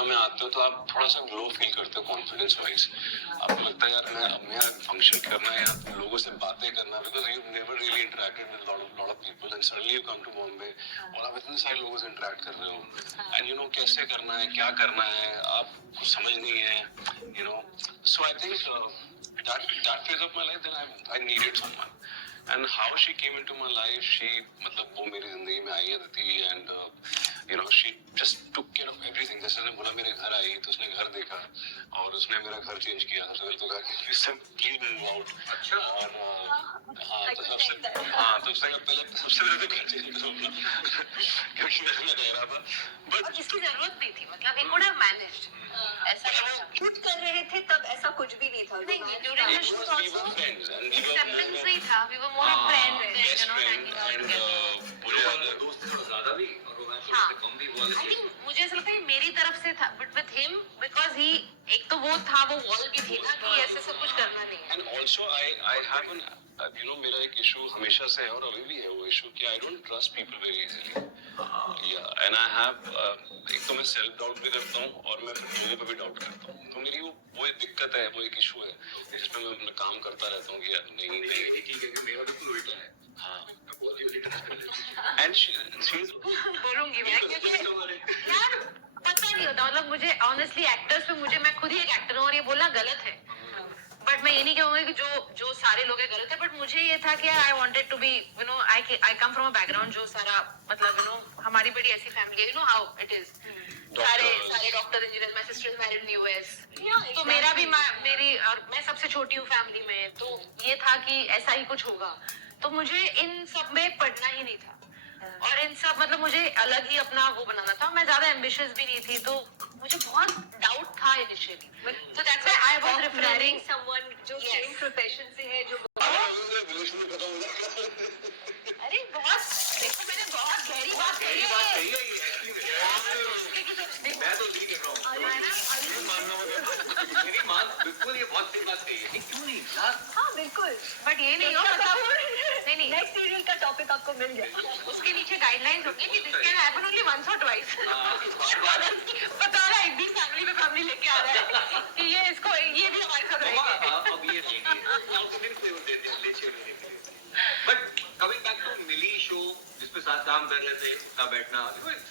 दुनिया में आते हो तो आप थोड़ा सा ग्लो फील करते हो कॉन्फिडेंस वाइज। आपको लगता है यार मैं फंक्शन करना है या लोगों से बातें करना, because you never really interacted with lot of people and suddenly you come to Bombay और आप इतने सारे लोगों से इंटरेक्ट कर रहे हो एंड यू नो कैसे करना है, क्या करना है, आप कुछ समझ नहीं है, you no. So I think that phase of my life, then I needed someone. And how she came into my life, she मतलब वो मेरी जिंदगी में आई थी and you know she just took care of everything. जैसे उसने बोला मेरे घर आई तो उसने घर देखा और उसने मेरा घर चेंज किया। सबसे पहले तो कहा कि प्लीज मूव आउट। अच्छा। और हाँ तो सबसे तो उसने कहा पहले सबसे पहले तो घर चेंज करो क्योंकि घर में रह रहा था। और इसकी जरूरत नहीं थी, मतलब he could have managed. ऐसा शूट कर रहे थे तब ऐसा कुछ भी नहीं था। नहीं, during the shoot also acceptance नहीं था, we were more friends than you know hanging out together. मुझे दोस्त थोड़ा ज्यादा भी और रोमांस थोड़ा सा कम भी हुआ। I think मुझे ऐसा लगता है मेरी तरफ से था, but with him because he एक तो वो था, वो वॉल भी थी ना कि ऐसे सब कुछ करना नहीं है। And also I have an you know मेरा एक इशू हमेशा से है और अभी भी है वो इशू कि I don't trust people very easily. Yeah, and I have एक तो मैं सेल्फ डाउट भी करता हूँ और मैं लोगों पे भी डाउट करता हूँ। तो मेरी वो एक दिक्कत है, वो एक इशू है जिसमें मैं अपना काम करता रहता हूँ कि यार नहीं ठीक है कि मेरा बिल्कुल उल्टा है। हाँ बहुत ही उल्टी ट्रस्ट कर लेती है। and she's बोलूंगी मैं क्योंकि यार पता नहीं होता, मतलब मुझे ऑनेस्टली एक्टर्स पे मैं खुद ही एक एक्टर हूँ और ये बोलना गलत है, बट मैं ये नहीं कहूंगी कि जो सारे लोग हैं गलत है, बट मुझे ये था कि I wanted to be you know I come from a background जो सारा मतलब यू नो हमारी बड़ी ऐसी फैमिली है, you know how it is, सारे doctor engineer, my sister is married in US, तो मेरा भी मेरी और मैं सबसे छोटी हूँ फैमिली में, तो ये था कि ऐसा ही कुछ होगा, तो मुझे इन सब में पढ़ना ही नहीं था और इन सब मतलब मुझे अलग ही अपना वो बनाना था। मैं ज्यादा एम्बिशियस भी नहीं थी, तो मुझे बहुत डाउट था initially, so that's why I was referring someone जो सेम प्रोफेशन से है, जो अरे बहुत देखो मैंने बहुत गहरी बात कही है। मैं तो नहीं कर रहा हूँ। मेरी माँ बिल्कुल ये बहुत सही बात कही है। क्यों नहीं यार? हाँ बिल्कुल, बट ये नहीं हो मतलब नहीं नेक्स्ट सीरियल का टॉपिक आपको मिल गया। उसके नीचे गाइडलाइंस होंगी कि this can happen only once और ट्वाइस। पता रहा एक दिन फैमिली लेके आ रहा है कि ये भी हमारे साथ रहेंगे। अब ये नहीं फ्लेवर देते हैं ले 6 महीने के लिए। But coming back to Mili show जिसपे साथ काम कर रहे थे, उठना बैठना,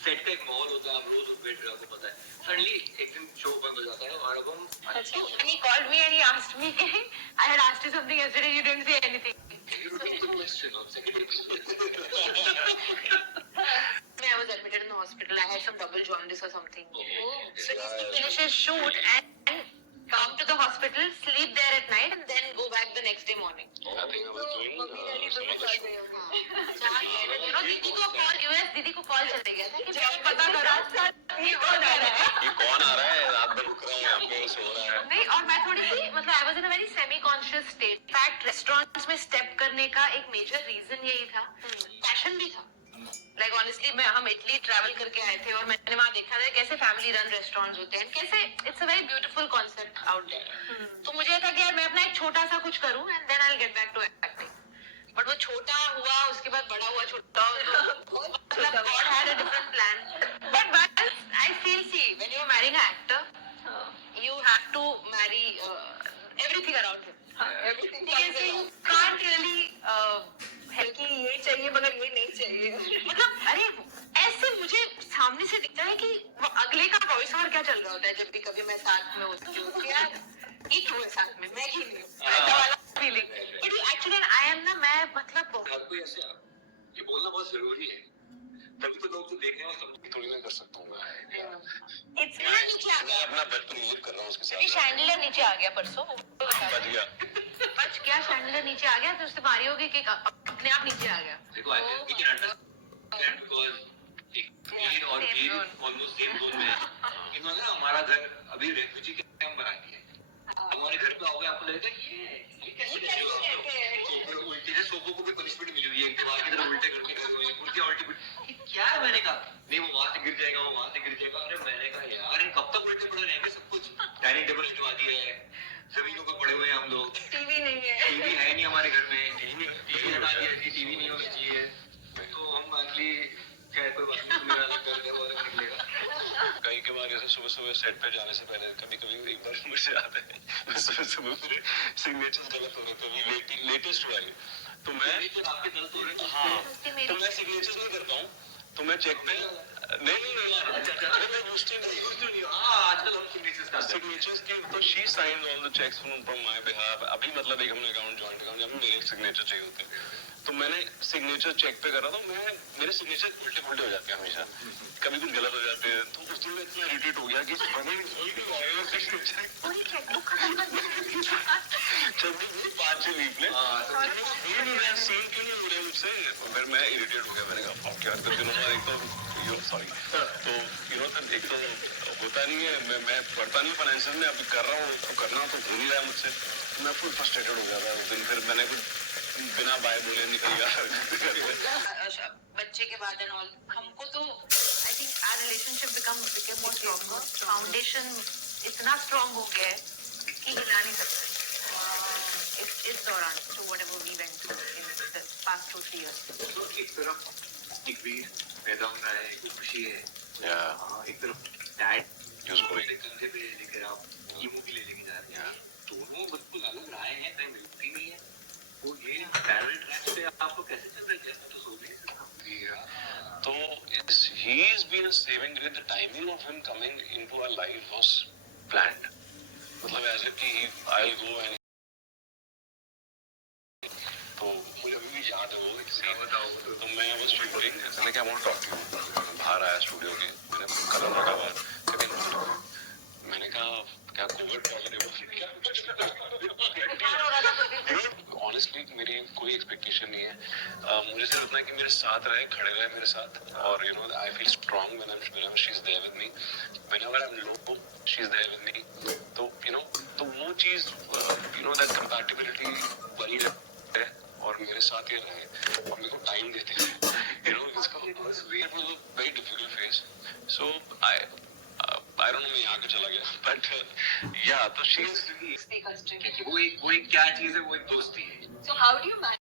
सेट का एक माहौल होता है, आप रोज उठ बैठ रहे हो, आपको पता है। सडनली एक दिन शो बंद हो जाता है और अब हम he called me and he asked me I had asked you something yesterday, you didn't say anything. I was admitted in the hospital. I had some double jaundice or something. So he used to finish his shoot and come to the hospital, sleep there at night, and then go back the next day morning. I think I was doing some other show. You know, दीदी को call चले गया था कि पता करो ये कौन आ रहा है, ये कौन आ रहा है, रात भर रुक रहा है यहाँ पे, सो रहा है। नहीं, और मैं थोड़ी सी मतलब I was in a very semi conscious state. Fact restaurants में स्टेप करने का एक मेजर रीजन यही था, पैशन भी था। लाइक ऑनेस्टली हम इटली ट्रैवल करके आए थे और मैंने वहाँ देखा था कैसे फैमिली रन रेस्टोरेंट्स होते हैं, कैसे it's a very beautiful concept out there. तो मुझे था कि यार मैं अपना एक छोटा सा कुछ करूं and then I will get back to acting. But वो छोटा हुआ, उसके बाद बड़ा हुआ, छोटा हुआ, मतलब God had a different plan. But I feel see when you are marrying a actor you have to marry everything around him. Everything you can't really कि ये चाहिए मगर ये नहीं चाहिए। मतलब अरे ऐसे मुझे सामने से दिखता है कि वो अगले का वॉइस ओवर क्या चल रहा होता है जब भी कभी मैं साथ में होती हूँ, यार ये क्यों है साथ में, मैं क्यों नहीं हूँ, ऐसा वाला feeling. But actually I am ना, मैं मतलब आपको ऐसे ये बोलना बहुत जरूरी है, तभी तो लोग तो देख रहे हैं और समझ थोड़ी ना कर सकता हूँ मैं। इट्स नीचे आ गया, अपना बचपन यूज कर रहा हूँ उसके साथ। शैंडलर नीचे आ गया परसों, बच गया। बच गया, शैंडलर नीचे आ गया तो उससे बारी होगी कि अपने आप नीचे आ गया। देखो I think we can understand because एक वीर और वीर ऑलमोस्ट सेम जोन में है। इन्होंने हमारा घर अभी रेफ्यूजी कैंप बना दिया है। हमारे घर पे आओगे आपको लगेगा ये कैसे रह रहे हो, उल्टे से सोफों को भी पनिशमेंट मिली हुई है, दीवार की तरफ उल्टे करके खड़े हुए हैं, कुर्सियां उल्टी क्या है। मैंने कहा नहीं वो वहां से गिर जाएगा, वो वहां से गिर जाएगा। अरे मैंने कहा यार इन कब तक उल्टे पड़े रहेंगे, सब कुछ डाइनिंग टेबल हटवा दिया है, जमीनों पे पड़े हुए हैं हम लोग, टीवी नहीं है, टीवी है नहीं हमारे घर में, टीवी हटा दिया कि टीवी नहीं होना चाहिए। तो हम अगली क्या कोई बात नहीं, मेरा अलग कर दे वो अलग निकलेगा। कई के बार ऐसे सुबह सुबह सेट पे जाने से पहले कभी कभी एक बार मुझे आता है सुबह सुबह मेरे सिग्नेचर्स गलत हो रहे थे, अभी लेटेस्ट हुआ है, तो मैं आपके गलत हो रहे हैं हाँ तो मैं सिग्नेचर्स नहीं करता हूँ, तो मैं चेक पे नहीं यार, अरे मैं पूछती नहीं, आजकल हम सिग्नेचर्स करते हैं सिग्नेचर्स की तो she signs on the cheques from my behalf. अभी मतलब एक हमने अकाउंट जॉइंट अकाउंट जब मेरे सिग्नेचर चाहिए होते हैं, तो मैंने सिग्नेचर चेक पे करा था, मैं मेरे सिग्नेचर उल्टे पुल्टे हो जाते हैं हमेशा, कभी कुछ गलत हो जाते हैं, तो उस दिन मैं इतना इरिटेट हो गया कि बने पूरी चेकबुक खत्म कर दी। चलो 5 से लीव ले सीन क्यों नहीं हो रहा मुझसे, फिर मैं इरिटेट हो गया, मैंने कहा क्या करते दिनों में एक तो सॉरी, तो एक तो होता नहीं है, मैं पढ़ता नहीं फाइनेंशियल में, अभी कर रहा हूँ तो करना तो हो नहीं रहा है मुझसे, मैं फुल फ्रस्ट्रेटेड हो गया था उस दिन, फिर मैंने कुछ बिना बाय बोले निकल गया। बच्चे के बाद एंड ऑल हमको तो I think our relationship become more stronger, foundation इतना स्ट्रॉन्ग हो गया है कि हिला नहीं सकते इस दौरान, तो whatever we went through in the past 2-3 years. तो एक तरफ एक वीर पैदा हो रहा है, एक खुशी है, एक तरफ डैड अपने कंधे पे लेकर आप कीमो भी लेके जा रहे हैं, दोनों बिल्कुल अलग राय हैं, कहीं मिलती नहीं है, वो ये पैरेलल ट्रैक पे आपको कैसे चल रहा है, कैसे तो सोच नहीं सकता। तो he's been a saving grace. The timing of him coming into our life was planned. मतलब ऐसे कि I'll go and तो मुझे अभी भी याद है वो scene, तो मैं was shooting, ऐसा लगा I want to talk to you, बाहर आया स्टूडियो के, मैंने कलम रखा हुआ कभी, मैंने कहा क्या कोविड पॉजिटिव ऑनेस्टली मेरी कोई एक्सपेक्टेशन नहीं है, मुझे सिर्फ इतना है कि मेरे साथ रहे, खड़े रहे मेरे साथ, और I feel strong whenever she is there with me, whenever I am low she is there with me, तो वो चीज दैट कंपैटिबिलिटी बनी रहे और मेरे साथ ही रहे और मेरे को टाइम देते हैं, इसका very difficult phase, so I don't know मैं यहाँ के चला गया, but yeah, तो she is Stay constrained. वो एक क्या चीज है, वो एक दोस्ती है। So how do you manage